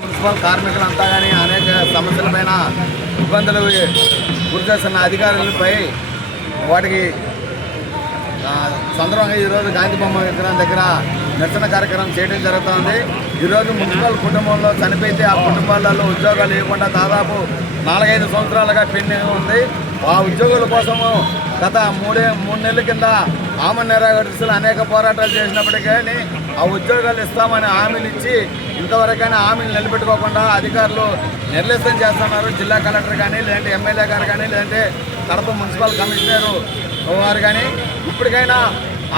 Municipal కార్మికులంతా కానీ అనేక సమస్యలపైన ఇబ్బందులు గురి చేస్తున్న అధికారులపై వాటికి సందర్భంగా ఈరోజు గాంధీ బొమ్మ విగ్రహం దగ్గర నిరసన కార్యక్రమం చేయడం జరుగుతుంది. ఈరోజు మున్సిపల్ కుటుంబంలో చనిపోతే ఆ కుటుంబాలలో ఉద్యోగాలు ఇవ్వకుండా దాదాపు 4-5 సంవత్సరాలుగా పెండింగ్ ఉంది. ఆ ఉద్యోగుల కోసము గత 3 నెలల కింద ఆమె నిరాకరిస్తులు అనేక పోరాటాలు చేసినప్పటికీ ఆ ఉద్యోగాలు ఇస్తామని హామీలు ఇచ్చి ఇంతవరకైనా హామీలు నిలబెట్టుకోకుండా అధికారులు నిర్లక్ష్యం చేస్తున్నారు. జిల్లా కలెక్టర్ కానీ, లేదంటే ఎమ్మెల్యే గారు కానీ, లేదంటే కడప మున్సిపల్ కమిషనర్ వారు కానీ ఇప్పటికైనా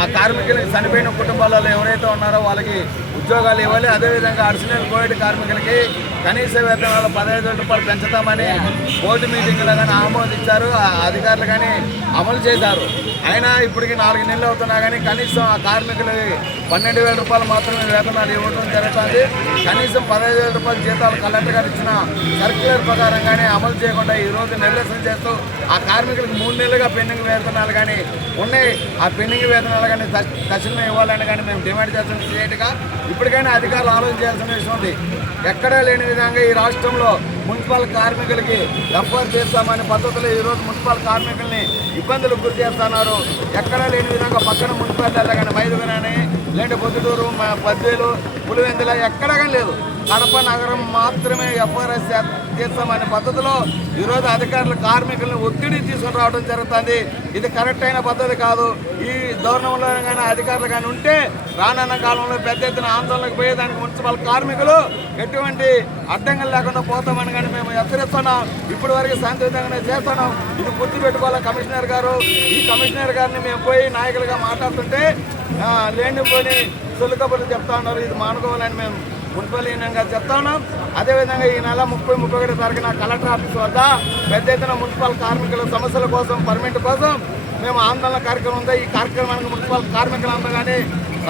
ఆ కార్మికులకి చనిపోయిన కుటుంబాలలో ఎవరైతే ఉన్నారో వాళ్ళకి ఉద్యోగాలు ఇవ్వాలి. అదేవిధంగా అడిషనల్ కోవిడ్ కార్మికులకి కనీస వేతనాలు 15,000 రూపాయలు పెంచుతామని బోర్డు మీటింగ్లో కానీ ఆమోదించారు. అధికారులు కానీ అమలు చేశారు. అయినా ఇప్పటికి 4 నెలలు అవుతున్నా కానీ కనీసం ఆ కార్మికులకి 12,000 రూపాయలు మాత్రమే వేతనాలు ఇవ్వడం జరుగుతుంది. కనీసం 15,000 రూపాయల జీతాలు కలెక్టర్ గారు ఇచ్చిన సర్క్యులర్ ప్రకారం కానీ అమలు చేయకుండా ఈరోజు నిర్లక్ష్యం చేస్తూ ఆ కార్మికులకు 3 నెలలుగా పెండింగ్ వేతనాలు కానీ ఉన్నాయి. ఆ పెండింగ్ వేతనాలు కానీ తక్షణమే ఇవ్వాలని కానీ మేము డిమాండ్ చేస్తున్న స్టేట్గా ఇప్పటికైనా అధికారులు ఆలోచన చేయాల్సిన విషయం ఉంది. ఎక్కడా లేని విధంగా ఈ రాష్ట్రంలో మున్సిపల్ కార్మికులకి ఎఫ్ఆర్ చేస్తామనే పద్ధతిలో ఈరోజు మున్సిపల్ కార్మికుల్ని ఇబ్బందులకు గురి చేస్తున్నారు. ఎక్కడా లేని విధంగా పక్కన మున్సిపాలిటీలో కానీ మైదుగురు కానీ, లేదంటే పొద్దుటూరు, పద్వేలు, పులివెందుల ఎక్కడా కానీ లేదు. కడప నగరం మాత్రమే ఎఫ్ఆర్ఎస్ చేస్తామనే పద్ధతిలో ఈరోజు అధికారులు కార్మికులను ఒత్తిడి తీసుకుని రావడం జరుగుతుంది. ఇది కరెక్ట్ అయిన పద్ధతి కాదు. ఈ ధోరణంలో కానీ అధికారులు కానీ ఉంటే రానున్న కాలంలో పెద్ద ఎత్తున ఆందోళనకు పోయేదానికి మున్సిపల్ కార్మికులు ఎటువంటి అడ్డంకులు లేకుండా పోతామని కానీ మేము హెచ్చరిస్తున్నాం. ఇప్పటి వరకు శాంతియుతంగానే చేస్తున్నాం. ఇది గుర్తుపెట్టుకోవాలి కమిషనర్ గారు. ఈ కమిషనర్ గారిని మేము పోయి నాయకులుగా మాట్లాడుతుంటే లేనిపోని సులుకబులు చెప్తా ఉన్నారు. ఇది మానుకోవాలని మేము మున్సిపల్ యూనియన్గా చెప్తా ఉన్నాం. అదేవిధంగా ఈ నెల 30-31 తారీఖున కలెక్టర్ ఆఫీస్ వద్ద పెద్ద ఎత్తున మున్సిపల్ కార్మికుల సమస్యల కోసం, పర్మిట్ కోసం మేము ఆందోళన కార్యక్రమం ఉంది. ఈ కార్యక్రమానికి మున్సిపల్ కార్మికులంతా కానీ,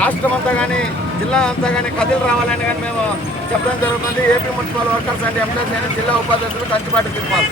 రాష్ట్రం అంతా కానీ, జిల్లా అంతా కానీ కదిలి రావాలని కానీ మేము చెప్పడం జరుగుతుంది. AP municipal workers and employees జిల్లా ఉపాధ్యక్షులు కంచిపాటి తిరుపాలి.